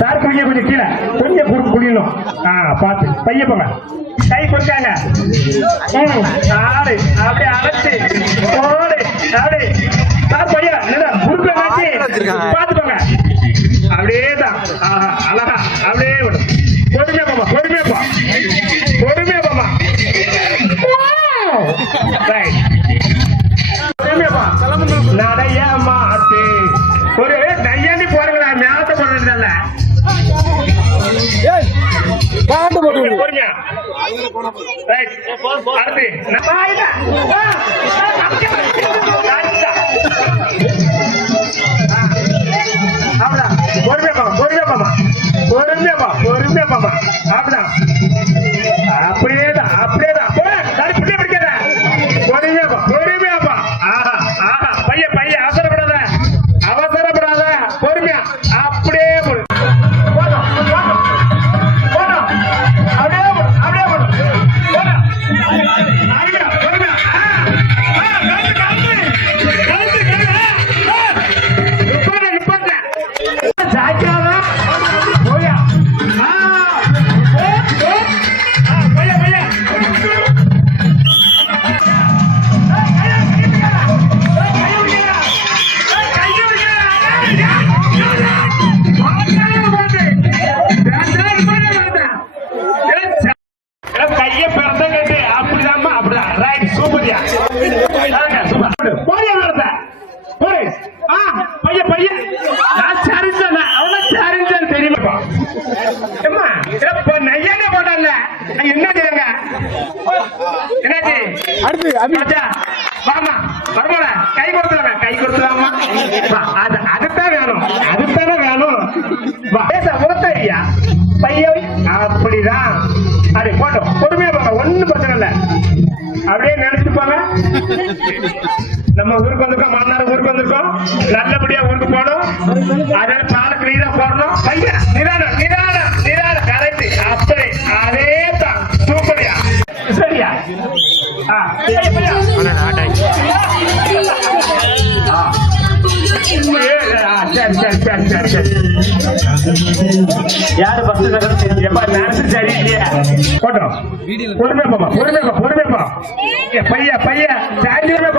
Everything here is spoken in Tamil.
சார் குடிக்க கொஞ்சம் கீழே கொஞ்சம் குடிக்கணும். பார்த்து பைய போங்க. கை கொடுக்காங்க. ஆடு அப்படியே அழைச்சு ஓடு அப்படி சார் பையா குறுக்க வச்சு பார்த்துக்கோங்க. அப்படியேதான். அழகா அப்படியே விடும். பொறுமையா போமா பொறுமையா போ பொறுமையா போமா. நடைய மாட்டு ஒரு நையாண்டி போறீங்களா மேலத்தை போடுறதுல பொறுமையா. அடுத்து பொறுமையா போமா பொறுமையா போமா பொறுமையா போ பொறுமையா போமா. அப்படிதான் அப்படியேதான் அப்படியேதான் பிள்ளை பிடிக்காத பொறுமையா போ பொறுமையா போ. பைய பைய அவசரப்படாத அவசரப்படாத பொறுமையா அப்படியே போடு. போதும் போதும் போதும் அப்படியே போடு அப்படியே போடு போதும். பொறுமையா ஜாக்கிரதா போயா. பைய பைய கைய பிறந்த கேட்டு அப்படிதாம்மா அப்படிதான். ரைட் சூப்பரியா போயா நடத்த போரு. பைய பைய நான் சரிஞ்சேன் அவன சரிஞ்சேன் தெரியுமா. அம்மா இப்ப நையானே போட்டாங்க என்ன செய்யுங்க என்னாச்சு அடுத்து வாமா வரமாட கை கொடுத்துருவாங்க கை கொடுத்துருவாமா. அதுதான் வேணும் அதுதானே வேணும். உரத்தையா பைய அப்படிதான். அப்படி போட்டோம் பொறுமையா போங்க ஒன்னும் பிரச்சனை இல்லை. அப்படியே நினைச்சிட்டு போங்க. நம்ம ஊருக்கு வந்திருக்கோம் மன்னார் ஊருக்கு வந்திருக்கோம் நல்லபடியா ஊருக்கு போகணும். அதனால பாலுக்கு நீரா போடணும். பையா நிதானம் நிதானம் நிதானம் கரெக்ட் அப்படி அதே தான் சூப்பரியா சரியா. யாரு பஸ் சரி இல்லையா போட்டோம் பொறுமையா போமா பொறுமையா பொறுமையா பையா பையா சாயந்தரமே